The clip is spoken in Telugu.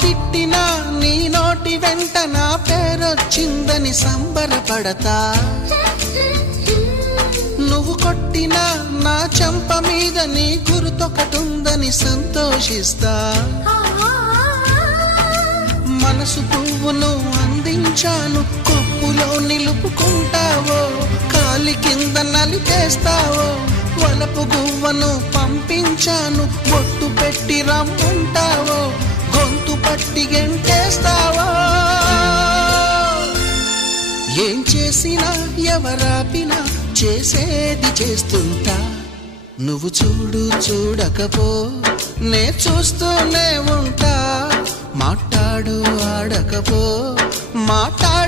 తిట్టినా నీ నోటి వెంట నా పేరొచ్చిందని సంబరపడతా. నువ్వు కొట్టినా నా చెంప మీద నీ గుర్తొకటుందని సంతోషిస్తా. మనసు పువ్వును అందించాను, కొప్పులో నిలుపుకుంటావో, కాలి కింద నలిపేస్తావో. వలపు గువ్వను పంపించాను, బొట్టు పెట్టి రమ్మంటావో, గొంతు పట్టి గెంటేస్తావో. ఏం చేసినా ఎవరాపినా చేసేది చేస్తుంటా. నువ్వు చూడు చూడకపో నే చూస్తూనే ఉంటా. మాట్లాడు ఆడకపో మాట్లాడు